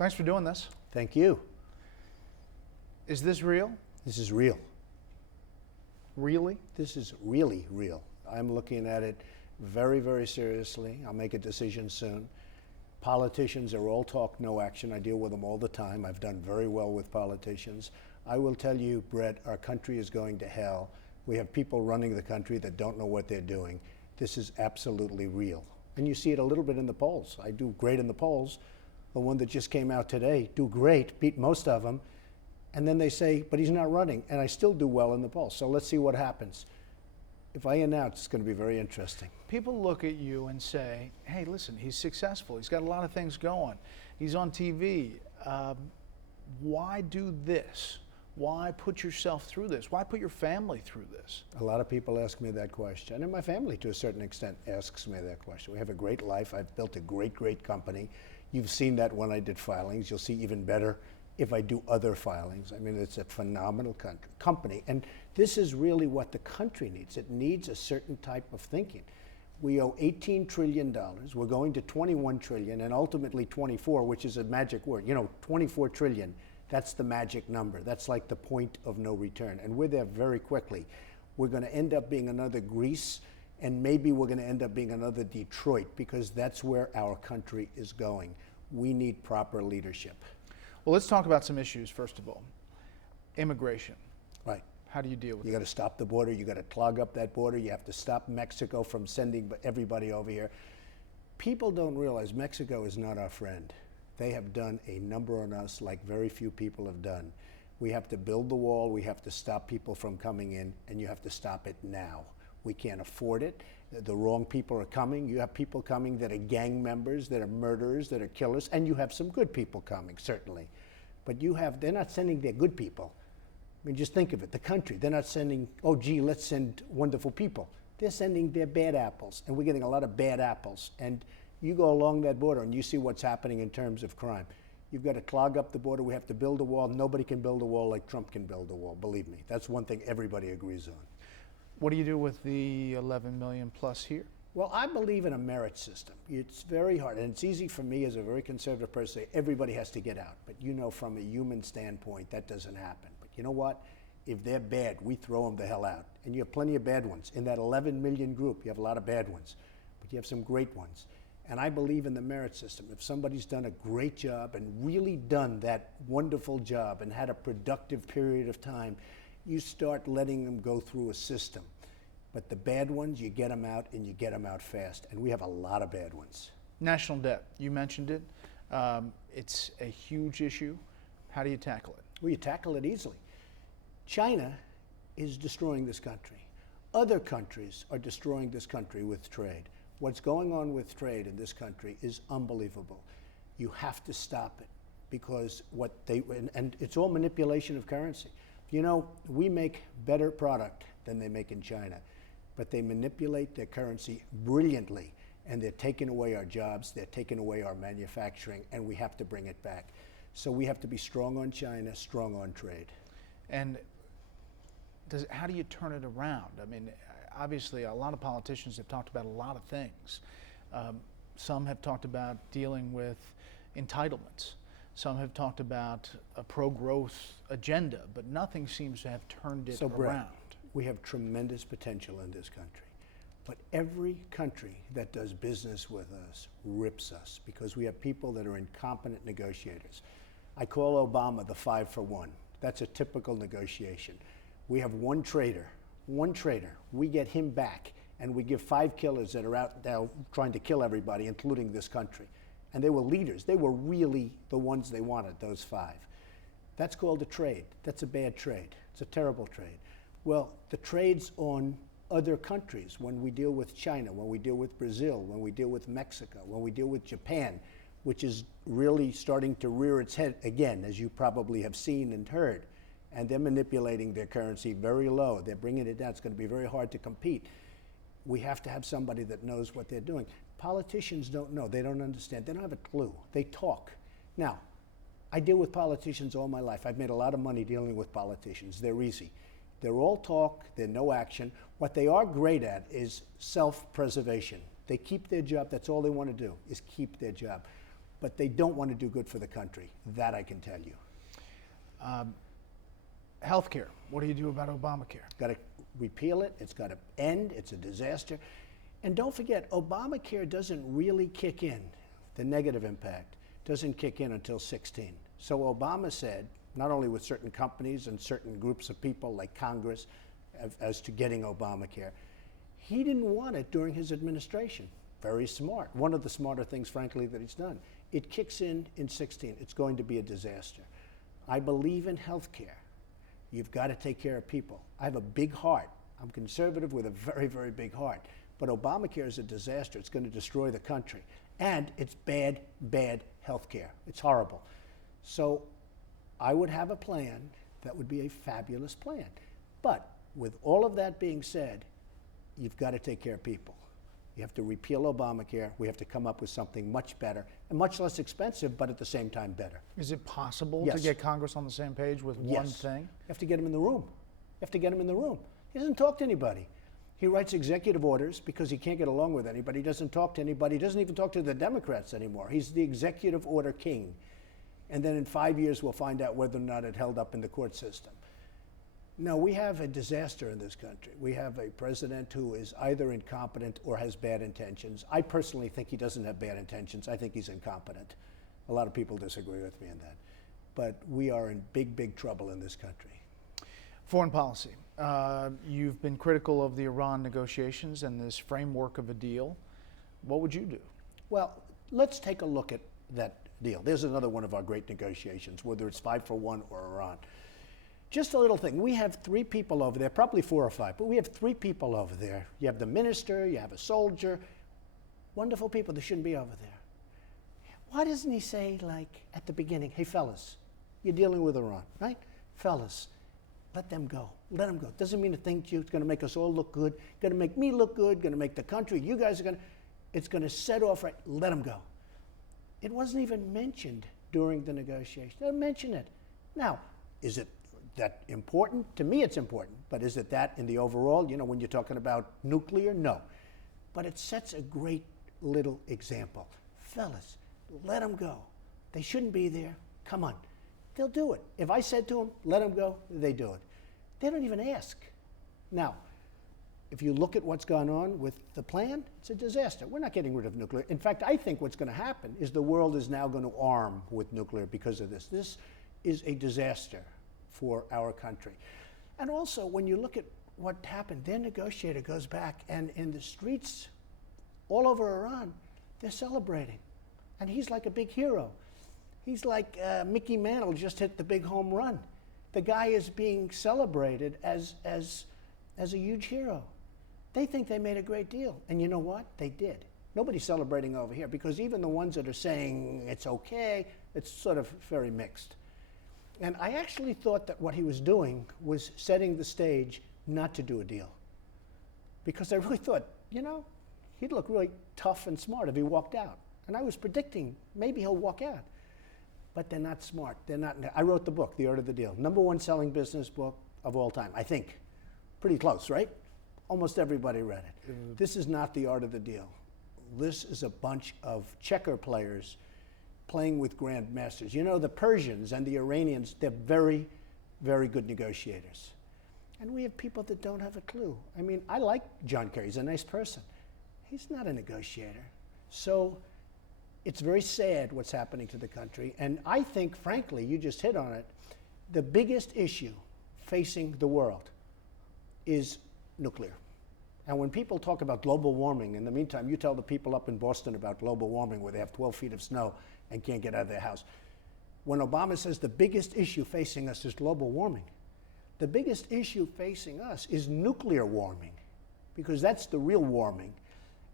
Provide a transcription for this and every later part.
Thanks for doing this. Thank you. Is this real? This is real. Really? This is really real. I'm looking at it very, very seriously. I'll make a decision soon. Politicians are all talk, no action. I deal with them all the time. I've done very well with politicians. I will tell you, Bret, our country is going to hell. We have people running the country that don't know what they're doing. This is absolutely real. And you see it a little bit in the polls. I do great in the polls. The one that just came out today, do great, beat most of them. And then they say, but he's not running. And I still do well in the polls. So let's see what happens. If I announce, it's going to be very interesting. People look at you and say, hey, listen, he's successful. He's got a lot of things going. He's on TV. Why do this? Why put yourself through this? Why put your family through this? A lot of people ask me that question, and my family, to a certain extent, asks me that question. We have a great life. I've built a great, great company. You've seen that when I did filings. You'll see even better if I do other filings. I mean, it's a phenomenal company, and this is really what the country needs. It needs a certain type of thinking. We owe $18 trillion. We're going to 21 trillion, and ultimately 24, which is a magic word. 24 trillion. That's the magic number. That's like the point of no return. And we're there very quickly. We're going to end up being another Greece, and maybe we're going to end up being another Detroit, because that's where our country is going. We need proper leadership. Well, let's talk about some issues, first of all. Immigration. Right. How do you deal with You got to stop the border. You got to clog up that border. You have to stop Mexico from sending everybody over here. People don't realize Mexico is not our friend. They have done a number on us like very few people have done. We have to build the wall. We have to stop people from coming in, and you have to stop it now. We can't afford it. The wrong people are coming. You have people coming that are gang members, that are murderers, that are killers, and you have some good people coming, certainly. But they're not sending their good people. I mean, just think of it, the country. They're not sending, oh, gee, let's send wonderful people. They're sending their bad apples, and we're getting a lot of bad apples. And you go along that border and you see what's happening in terms of crime. You've got to clog up the border. We have to build a wall. Nobody can build a wall like Trump can build a wall, believe me. That's one thing everybody agrees on. What do you do with the 11 million plus here? Well, I believe in a merit system. It's very hard, and it's easy for me as a very conservative person to say everybody has to get out. But from a human standpoint, that doesn't happen. But you know what? If they're bad, we throw them the hell out. And you have plenty of bad ones. In that 11 million group, you have a lot of bad ones. But you have some great ones. And I believe in the merit system. If somebody's done a great job and really done that wonderful job and had a productive period of time, you start letting them go through a system. But the bad ones, you get them out, and you get them out fast. And we have a lot of bad ones. National debt, you mentioned it. It's a huge issue. How do you tackle it? Well, you tackle it easily. China is destroying this country. Other countries are destroying this country with trade. What's going on with trade in this country is unbelievable. You have to stop it, because and it's all manipulation of currency. We make better product than they make in China, but they manipulate their currency brilliantly, and they're taking away our jobs, they're taking away our manufacturing, and we have to bring it back. So we have to be strong on China, strong on trade. And how do you turn it around? I mean, obviously, a lot of politicians have talked about a lot of things. Some have talked about dealing with entitlements. Some have talked about a pro-growth agenda, but nothing seems to have turned it around. Bret, we have tremendous potential in this country. But every country that does business with us rips us, because we have people that are incompetent negotiators. I call Obama the 5 for 1. That's a typical negotiation. We have one traitor. We get him back, and we give 5 killers that are out now trying to kill everybody, including this country. And they were leaders. They were really the ones they wanted, those 5. That's called a trade. That's a bad trade. It's a terrible trade. Well, the trade's on other countries. When we deal with China, when we deal with Brazil, when we deal with Mexico, when we deal with Japan, which is really starting to rear its head again, as you probably have seen and heard. And they're manipulating their currency very low. They're bringing it down. It's going to be very hard to compete. We have to have somebody that knows what they're doing. Politicians don't know. They don't understand. They don't have a clue. They talk. Now, I deal with politicians all my life. I've made a lot of money dealing with politicians. They're easy. They're all talk. They're no action. What they are great at is self-preservation. They keep their job. That's all they want to do, is keep their job. but they don't want to do good for the country. That I can tell you. Healthcare. What do you do about Obamacare? Got to repeal it. It's got to end. It's a disaster. And don't forget, Obamacare doesn't really kick in. The negative impact doesn't kick in until 16. So Obama said, not only with certain companies and certain groups of people like Congress, as to getting Obamacare, he didn't want it during his administration. Very smart. One of the smarter things, frankly, that he's done. It kicks in 16. It's going to be a disaster. I believe in health care. You've got to take care of people. I have a big heart. I'm conservative with a very, very big heart. But Obamacare is a disaster. It's going to destroy the country. And it's bad, bad health care. It's horrible. So I would have a plan that would be a fabulous plan. But with all of that being said, you've got to take care of people. You have to repeal Obamacare. We have to come up with something much better and much less expensive, but at the same time better. Is it possible Yes. to get Congress on the same page with one Yes. thing? You have to get him in the room. You have to get him in the room. He doesn't talk to anybody. He writes executive orders because he can't get along with anybody. He doesn't talk to anybody. He doesn't even talk to the Democrats anymore. He's the executive order king. And then in 5 years, we'll find out whether or not it held up in the court system. No, we have a disaster in this country. We have a president who is either incompetent or has bad intentions. I personally think he doesn't have bad intentions. I think he's incompetent. A lot of people disagree with me on that. But we are in big, big trouble in this country. Foreign policy. You've been critical of the Iran negotiations and this framework of a deal. What would you do? Well, let's take a look at that deal. There's another one of our great negotiations, whether it's 5 for 1 or Iran. Just a little thing. We have 3 people over there, probably 4 or 5, but we have 3 people over there. You have the minister, you have a soldier, wonderful people that shouldn't be over there. Why doesn't he say, like, at the beginning, hey, fellas, you're dealing with Iran, right? Fellas, let them go. Let them go. Doesn't mean a thing to you. It's going to make us all look good. Going to make me look good. Going to make the country. You guys are going to. It's going to set off right. Let them go. It wasn't even mentioned during the negotiation. They didn't mention it. Now, is it that important? To me, it's important. But is it that in the overall? You know, when you're talking about nuclear, no. But it sets a great little example. Fellas, let them go. They shouldn't be there. Come on. They'll do it. If I said to them, let them go, they do it. They don't even ask. Now, if you look at what's gone on with the plan, it's a disaster. We're not getting rid of nuclear. In fact, I think what's going to happen is the world is now going to arm with nuclear because of this. This is a disaster for our country. And also, when you look at what happened, their negotiator goes back, and in the streets all over Iran, they're celebrating. And he's like a big hero. He's like Mickey Mantle just hit the big home run. The guy is being celebrated as a huge hero. They think they made a great deal. And you know what? They did. Nobody's celebrating over here because even the ones that are saying it's okay, it's sort of very mixed. And I actually thought that what he was doing was setting the stage not to do a deal. Because I really thought, you know, he'd look really tough and smart if he walked out. And I was predicting maybe he'll walk out. But they're not smart. They're not. I wrote the book, The Art of the Deal. #1 selling business book of all time, I think. Pretty close, right? Almost everybody read it. This is not the art of the deal. This is a bunch of checker players playing with grandmasters. You know, the Persians and the Iranians, they're very, very good negotiators. And we have people that don't have a clue. I mean, I like John Kerry. He's a nice person. He's not a negotiator. So it's very sad what's happening to the country. And I think, frankly, you just hit on it, the biggest issue facing the world is nuclear. And when people talk about global warming, in the meantime, you tell the people up in Boston about global warming where they have 12 feet of snow and can't get out of their house. When Obama says the biggest issue facing us is global warming, the biggest issue facing us is nuclear warming, because that's the real warming.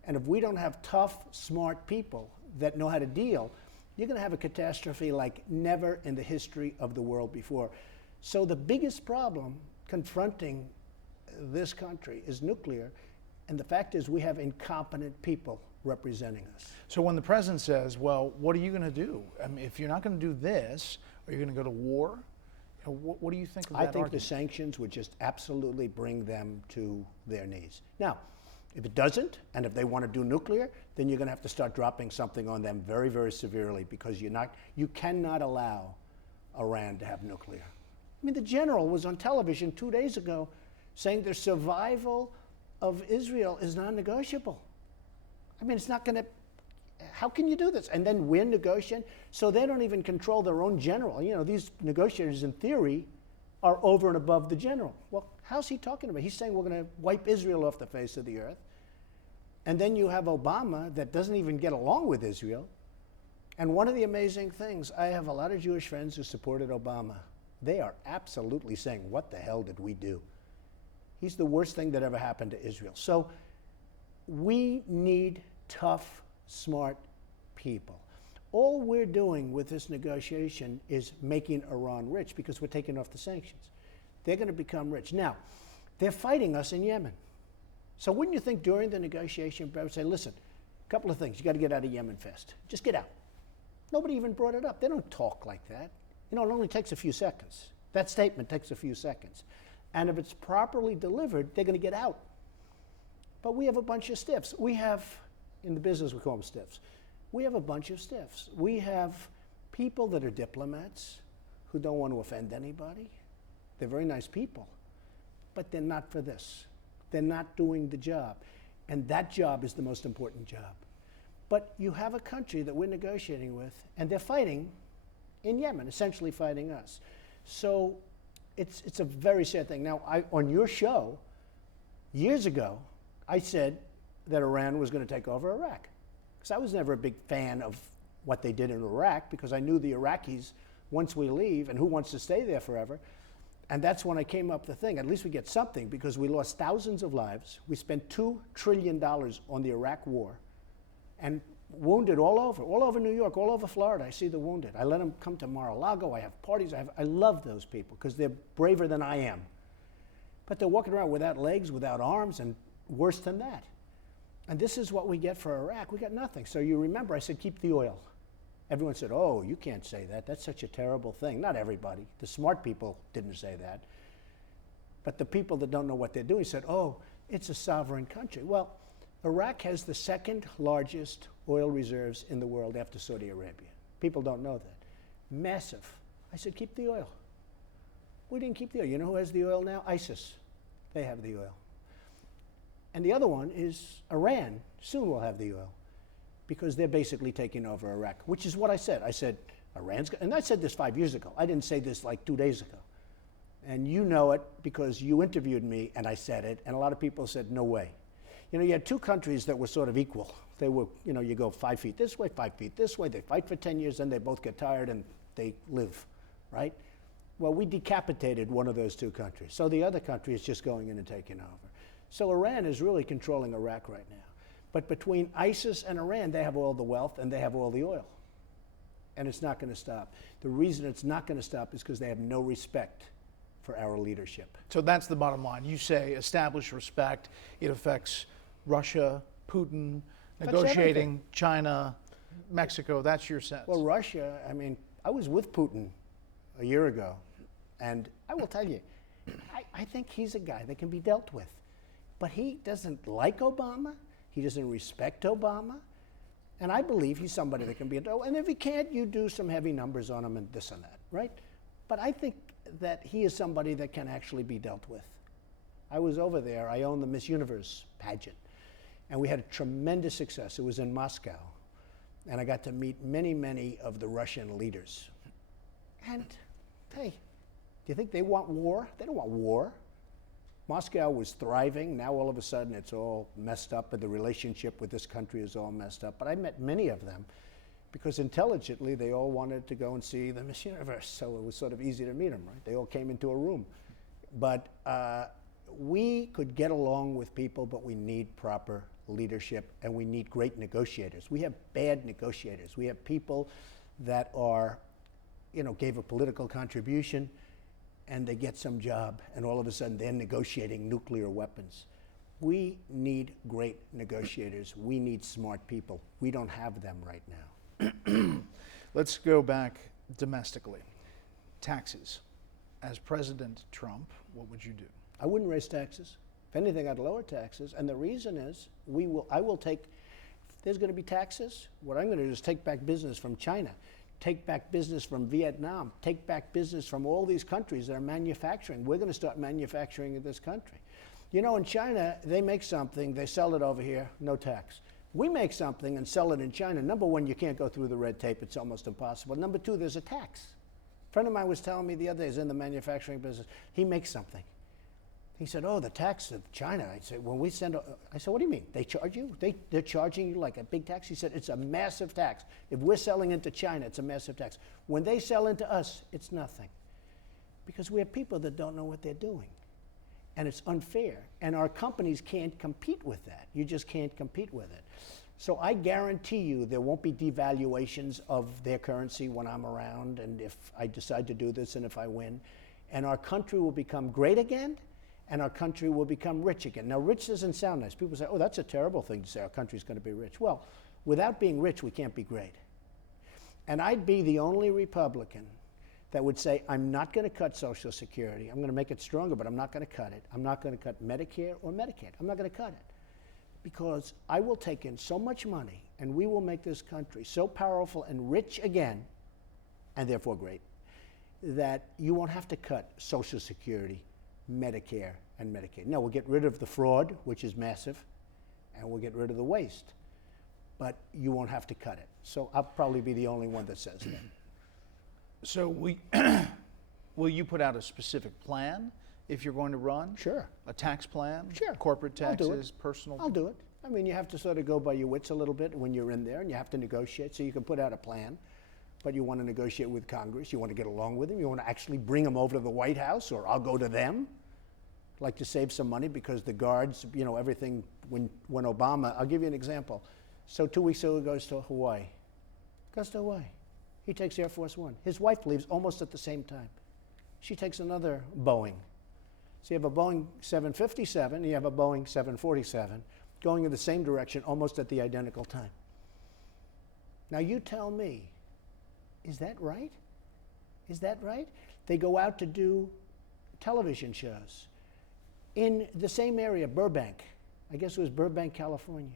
And if we don't have tough, smart people that know how to deal, you're going to have a catastrophe like never in the history of the world before. So the biggest problem confronting this country is nuclear, and the fact is we have incompetent people representing us. So when the president says, well, what are you going to do? I mean, if you're not going to do this, are you going to go to war? You know, what do you think of that I think argument? the sanctions would just absolutely bring them to their knees. Now, If it doesn't, and if they want to do nuclear, then you're going to have to start dropping something on them very, very severely, because you cannot allow Iran to have nuclear. I mean, the general was on television 2 days ago saying the survival of Israel is non-negotiable. I mean, it's not going to, how can you do this? And then we're negotiating, so they don't even control their own general. You know, these negotiators in theory are over and above the general. Well, how's he talking about? He's saying we're going to wipe Israel off the face of the earth. And then you have Obama that doesn't even get along with Israel. And one of the amazing things, I have a lot of Jewish friends who supported Obama. They are absolutely saying, what the hell did we do? He's the worst thing that ever happened to Israel. So we need tough, smart people. All we're doing with this negotiation is making Iran rich, because we're taking off the sanctions. They're going to become rich. Now, they're fighting us in Yemen. So wouldn't you think during the negotiation, Bret would say, listen, a couple of things. You got to get out of Yemen fast. Just get out. Nobody even brought it up. They don't talk like that. You know, it only takes a few seconds. That statement takes a few seconds. And if it's properly delivered, they're going to get out. But we have a bunch of stiffs. We have, in the business we call them stiffs, we have a bunch of stiffs. We have people that are diplomats who don't want to offend anybody. They're very nice people, but they're not for this. They're not doing the job. And that job is the most important job. But you have a country that we're negotiating with, and they're fighting in Yemen, essentially fighting us. So it's a very sad thing. Now, on your show, years ago, I said that Iran was going to take over Iraq. Because I was never a big fan of what they did in Iraq, because I knew the Iraqis, once we leave, and who wants to stay there forever. And that's when I came up with the thing. At least we get something, because we lost thousands of lives. We spent $2 trillion on the Iraq war, and wounded all over New York, all over Florida. I see the wounded. I let them come to Mar-a-Lago. I have parties. I love those people, because they're braver than I am. But they're walking around without legs, without arms, and worse than that. And this is what we get for Iraq. We got nothing. So you remember I said, keep the oil. Everyone said, oh, you can't say that. That's such a terrible thing. Not everybody. The smart people didn't say that. But the people that don't know what they're doing said, oh, it's a sovereign country. Well, Iraq has the second largest oil reserves in the world after Saudi Arabia. People don't know that. Massive. I said, keep the oil. We didn't keep the oil. You know who has the oil now? ISIS. They have the oil. And the other one is Iran. Soon will have the oil, because they're basically taking over Iraq, which is what I said. I said, Iran's, and I said this 5 years ago. I didn't say this like 2 days ago. And you know it because you interviewed me and I said it, and a lot of people said, no way. You know, you had two countries that were sort of equal. They were, you know, you go 5 feet this way, 5 feet this way, they fight for 10 years, then they both get tired and they live, right? Well, we decapitated one of those two countries. So the other country is just going in and taking over. So Iran is really controlling Iraq right now. But between ISIS and Iran, they have all the wealth and they have all the oil. And it's not going to stop. The reason it's not going to stop is because they have no respect for our leadership. So that's the bottom line. You say establish respect. It affects Russia, Putin, negotiating, China, Mexico. That's your sense. Well, Russia, I mean, I was with Putin a year ago, and I will tell you, I think he's a guy that can be dealt with. But he doesn't like Obama. He doesn't respect Obama. And I believe he's somebody that can be dealt with. And if he can't, you do some heavy numbers on him and this and that, right? But I think that he is somebody that can actually be dealt with. I was over there. I owned the Miss Universe pageant. And we had a tremendous success. It was in Moscow. And I got to meet many, many of the Russian leaders. And, hey, do you think they want war? They don't want war. Moscow was thriving. Now all of a sudden it's all messed up, and the relationship with this country is all messed up. But I met many of them because intelligently they all wanted to go and see the Miss Universe. So it was sort of easy to meet them, right? They all came into a room. But we could get along with people, but we need proper leadership, and we need great negotiators. We have bad negotiators. We have people that are, you know, gave a political contribution, and they get some job, and all of a sudden they're negotiating nuclear weapons. We need great negotiators. We need smart people. We don't have them right now. Let's go back domestically. Taxes. As President Trump, what would you do? I wouldn't raise taxes. If If anything, I'd lower taxes. And the reason is, there's going to be taxes. What I'm going to do is take back business from China, take back business from Vietnam, take back business from all these countries that are manufacturing. We're going to start manufacturing in this country. You know, in China, they make something, they sell it over here, no tax. We make something and sell it in China. Number one, you can't go through the red tape. It's almost impossible. Number two, there's a tax. A friend of mine was telling me the other day, he's in the manufacturing business. He makes something. He said, oh, the tax of China. I said, when we send, I said, what do you mean? They charge you? They're charging you like a big tax? He said, it's a massive tax. If we're selling into China, it's a massive tax. When they sell into us, it's nothing. Because we have people that don't know what they're doing. And it's unfair. And our companies can't compete with that. You just can't compete with it. So I guarantee you there won't be devaluations of their currency when I'm around, and if I decide to do this and if I win. And our country will become great again, and our country will become rich again. Now, rich doesn't sound nice. People say, oh, that's a terrible thing to say, our country's going to be rich. Well, without being rich, we can't be great. And I'd be the only Republican that would say, I'm not going to cut Social Security. I'm going to make it stronger, but I'm not going to cut it. I'm not going to cut Medicare or Medicaid. I'm not going to cut it. Because I will take in so much money, and we will make this country so powerful and rich again, and therefore great, that you won't have to cut Social Security, Medicare, and Medicaid. No, we'll get rid of the fraud, which is massive, and we'll get rid of the waste. But you won't have to cut it. So I'll probably be the only one that says that. So will you put out a specific plan if you're going to run? Sure. A tax plan? Sure. Corporate I'll do taxes, it. personal? I'll do it. I mean, you have to sort of go by your wits a little bit when you're in there, and you have to negotiate. So you can put out a plan, but you want to negotiate with Congress. You want to get along with them. You want to actually bring them over to the White House, or I'll go to them. I'd like to save some money because the guards, you know, everything, when Obama, I'll give you an example. So 2 weeks ago, he goes to Hawaii. Goes to Hawaii. He takes Air Force One. His wife leaves almost at the same time. She takes another Boeing. So you have a Boeing 757, and you have a Boeing 747 going in the same direction almost at the identical time. Now you tell me, is that right? Is that right? They go out to do television shows in the same area, Burbank. I guess it was Burbank, California.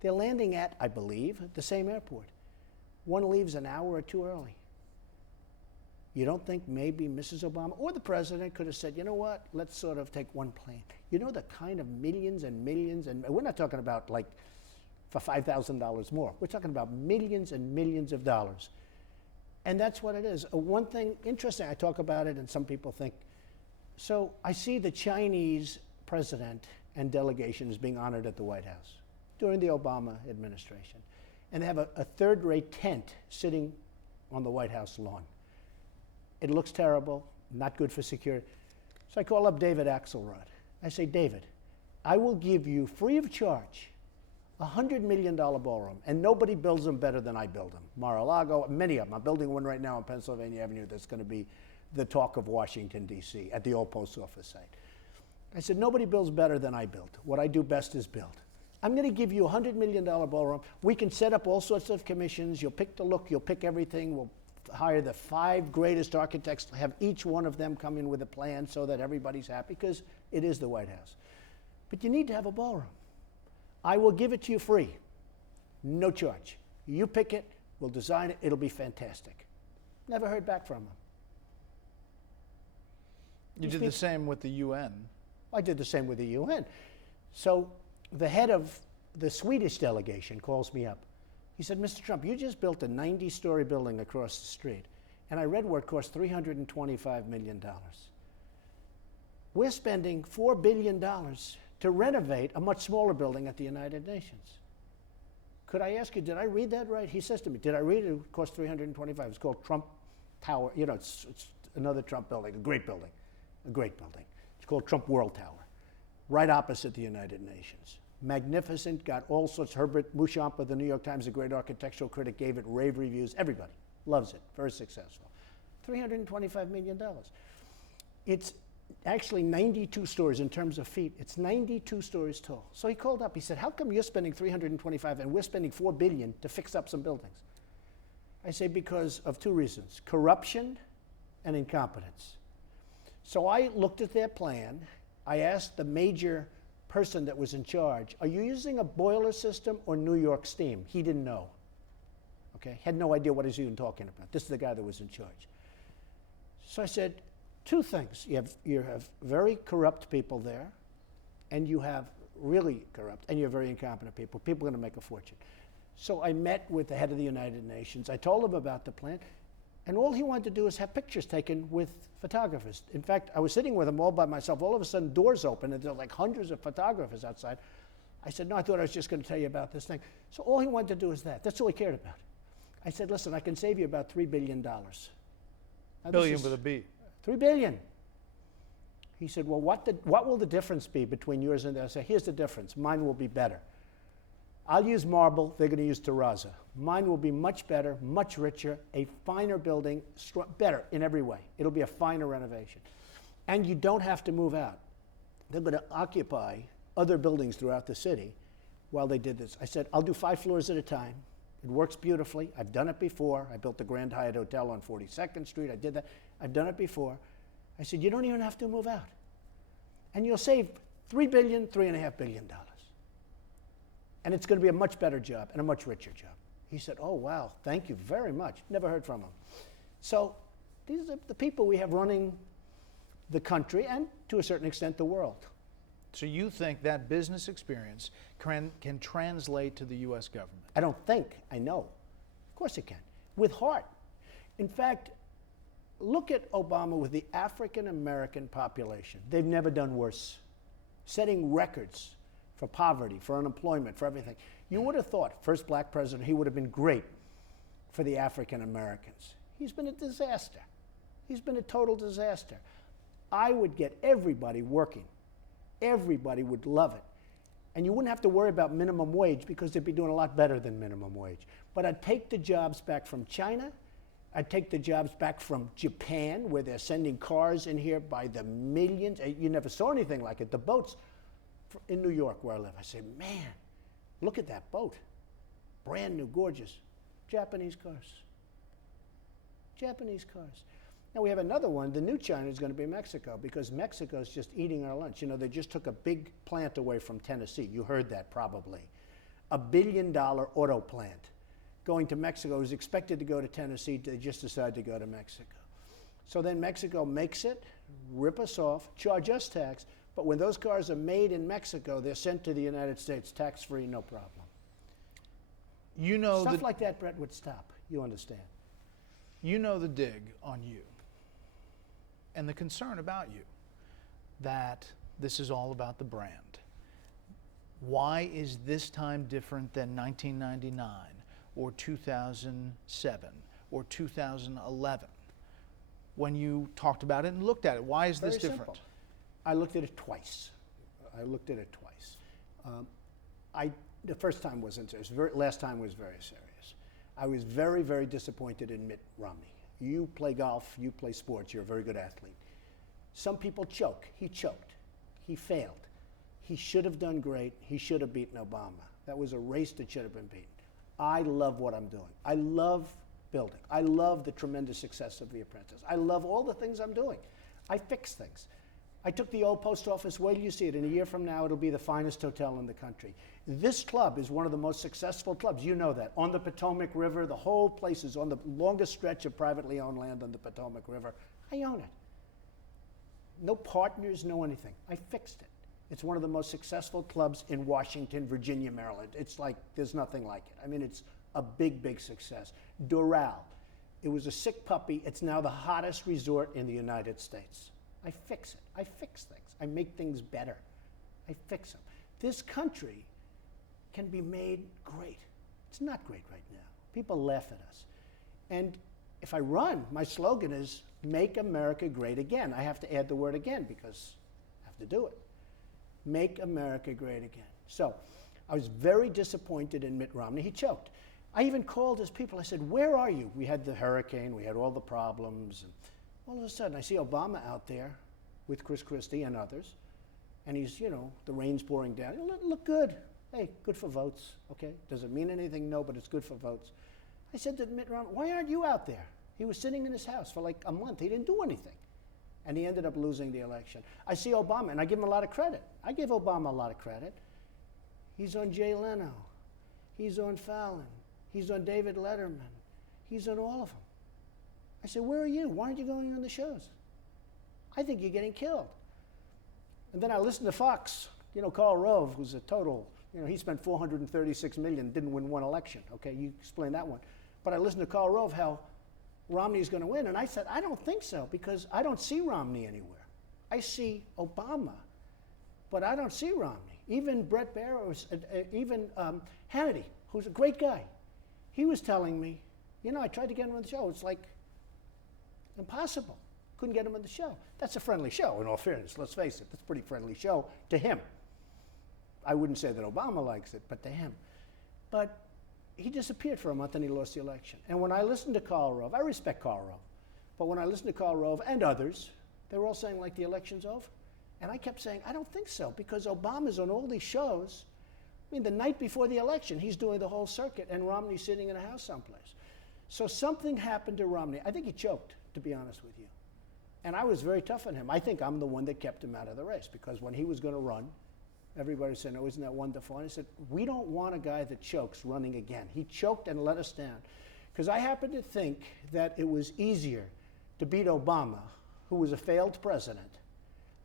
They're landing at, I believe, the same airport. One leaves an hour or two early. You don't think maybe Mrs. Obama or the president could have said, you know what, let's sort of take one plane. You know the kind of millions and millions, and we're not talking about like for $5,000 more. We're talking about millions and millions of dollars. And that's what it is. One thing interesting, I talk about it and some people think, so I see the Chinese president and delegation is being honored at the White House during the Obama administration. And they have a third-rate tent sitting on the White House lawn. It looks terrible, not good for security. So I call up David Axelrod. I say, David, I will give you free of charge a $100 million ballroom, and nobody builds them better than I build them. Mar-a-Lago, many of them. I'm building one right now on Pennsylvania Avenue that's going to be the talk of Washington, D.C., at the old post office site. I said, nobody builds better than I build. What I do best is build. I'm going to give you a $100 million ballroom. We can set up all sorts of commissions. You'll pick the look. You'll pick everything. We'll hire the 5 greatest architects, have each one of them come in with a plan so that everybody's happy, because it is the White House. But you need to have a ballroom. I will give it to you free, no charge. You pick it, we'll design it, it'll be fantastic. Never heard back from them. You did the same with the UN. I did the same with the UN. So the head of the Swedish delegation calls me up. He said, Mr. Trump, you just built a 90-story building across the street, and I read where it cost $325 million. We're spending $4 billion to renovate a much smaller building at the United Nations. Could I ask you, did I read that right? He says to me, did I read it? It cost $325. It's called Trump Tower. You know, it's another Trump building, a great building, a great building. It's called Trump World Tower, right opposite the United Nations. Magnificent, got all sorts. Herbert Muchamp of the New York Times, a great architectural critic, gave it rave reviews. Everybody loves it, very successful. $325 million. It's actually 92 stories in terms of feet. It's 92 stories tall. So he called up, he said, how come you're spending 325 and we're spending $4 billion to fix up some buildings? I say, because of 2 reasons, corruption and incompetence. So I looked at their plan. I asked the major person that was in charge, are you using a boiler system or New York steam? He didn't know. Okay, had no idea what he was even talking about. This is the guy that was in charge. So I said, two things. You have very corrupt people there, and you have really corrupt, and you have very incompetent people. People are going to make a fortune. So I met with the head of the United Nations. I told him about the plan, and all he wanted to do is have pictures taken with photographers. In fact, I was sitting with him all by myself. All of a sudden, doors open, and there were like hundreds of photographers outside. I said, no, I thought I was just going to tell you about this thing. So all he wanted to do is that. That's all he cared about. I said, listen, I can save you about $3 billion. Now, Billion with a B. $3 billion. He said, well, what will the difference be between yours and theirs? I said, here's the difference. Mine will be better. I'll use marble. They're going to use terrazzo. Mine will be much better, much richer, a finer building, better in every way. It'll be a finer renovation. And you don't have to move out. They're going to occupy other buildings throughout the city while they did this. I said, I'll do 5 floors at a time. It works beautifully. I've done it before. I built the Grand Hyatt Hotel on 42nd Street. I did that. I've done it before. I said, you don't even have to move out. And you'll save $3 billion, $3.5 billion. And it's going to be a much better job and a much richer job. He said, oh, wow, thank you very much. Never heard from him. So these are the people we have running the country and, to a certain extent, the world. So you think that business experience can translate to the U.S. government? I don't think. I know. Of course it can. With heart. In fact, look at Obama with the African-American population. They've never done worse. Setting records for poverty, for unemployment, for everything. You would have thought, first black president, he would have been great for the African-Americans. He's been a disaster. He's been a total disaster. I would get everybody working. Everybody would love it. And you wouldn't have to worry about minimum wage because they'd be doing a lot better than minimum wage. But I'd take the jobs back from China. I'd take the jobs back from Japan, where they're sending cars in here by the millions. You never saw anything like it. The boats in New York, where I live, I say, man, look at that boat. Brand new, gorgeous. Japanese cars. Japanese cars. Now we have another one. The new China is going to be Mexico, because Mexico is just eating our lunch. You know, they just took a big plant away from Tennessee. You heard that probably. $1 billion auto plant going to Mexico. It was expected to go to Tennessee. They just decided to go to Mexico. So then Mexico makes it, rip us off, charge us tax, but when those cars are made in Mexico, they're sent to the United States tax-free, no problem. You know, stuff like that, Bret, would stop. You understand? You know the dig on you and the concern about you, that this is all about the brand. Why is this time different than 1999 or 2007 or 2011 when you talked about it and looked at it? Why is this different? Simple. I looked at it twice. The first time wasn't serious. Last time was very serious. I was very, very disappointed in Mitt Romney. You play golf, you play sports, you're a very good athlete. Some people choke. He choked. He failed. He should have done great. He should have beaten Obama. That was a race that should have been beaten. I love what I'm doing. I love building. I love the tremendous success of The Apprentice. I love all the things I'm doing. I fix things. I took the old post office. Wait till you see it. In a year from now, it'll be the finest hotel in the country. This club is one of the most successful clubs. You know that. On the Potomac River, the whole place is on the longest stretch of privately owned land on the Potomac River. I own it. No partners, no anything. I fixed it. It's one of the most successful clubs in Washington, Virginia, Maryland. It's like there's nothing like it. I mean, it's a big, big success. Doral. It was a sick puppy. It's now the hottest resort in the United States. I fix it. I fix things. I make things better. I fix them. This country can be made great. It's not great right now. People laugh at us. And if I run, my slogan is, make America great again. I have to add the word again because I have to do it. Make America great again. So I was very disappointed in Mitt Romney. He choked. I even called his people. I said, where are you? We had the hurricane. We had all the problems. And all of a sudden, I see Obama out there with Chris Christie and others. And he's, you know, the rain's pouring down. Look good. Hey, good for votes. Okay. Does it mean anything? No, but it's good for votes. I said to Mitt Romney, why aren't you out there? He was sitting in his house for like a month. He didn't do anything. and he ended up losing the election. I see Obama, and I give him a lot of credit. I give Obama a lot of credit. He's on Jay Leno. He's on Fallon. He's on David Letterman. He's on all of them. I said, where are you? Why aren't you going on the shows? I think you're getting killed. And then I listened to Fox. You know, Karl Rove, who's a total, you know, he spent $436 million, didn't win one election. Okay, you explain that one. But I listened to Karl Rove, how Romney's going to win. And I said, I don't think so, because I don't see Romney anywhere. I see Obama, but I don't see Romney. Even Bret Baier, even Hannity, who's a great guy, he was telling me, you know, I tried to get him on the show. It's like impossible. Couldn't get him on the show. That's a friendly show, in all fairness. Let's face it, that's a pretty friendly show to him. I wouldn't say that Obama likes it, but to him. But he disappeared for a month and he lost the election. And when I listened to Karl Rove, I respect Karl Rove, but when I listened to Karl Rove and others, they were all saying, like, the election's over. And I kept saying, I don't think so, because Obama's on all these shows. I mean, the night before the election, he's doing the whole circuit, and Romney's sitting in a house someplace. So something happened to Romney. I think he choked, to be honest with you. And I was very tough on him. I think I'm the one that kept him out of the race, because when he was going to run, everybody said, oh, isn't that wonderful? And I said, we don't want a guy that chokes running again. He choked and let us down. Because I happen to think that it was easier to beat Obama, who was a failed president,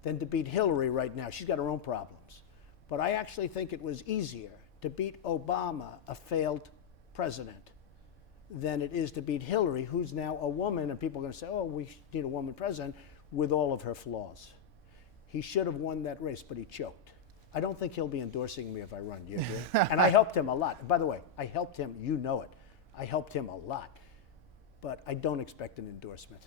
than to beat Hillary right now. She's got her own problems. But I actually think it was easier to beat Obama, a failed president, than it is to beat Hillary, who's now a woman, and people are going to say, oh, we need a woman president, with all of her flaws. He should have won that race, but he choked. I don't think he'll be endorsing me if I run. Do you agree? And I helped him a lot. By the way, I helped him. You know it. I helped him a lot. But I don't expect an endorsement.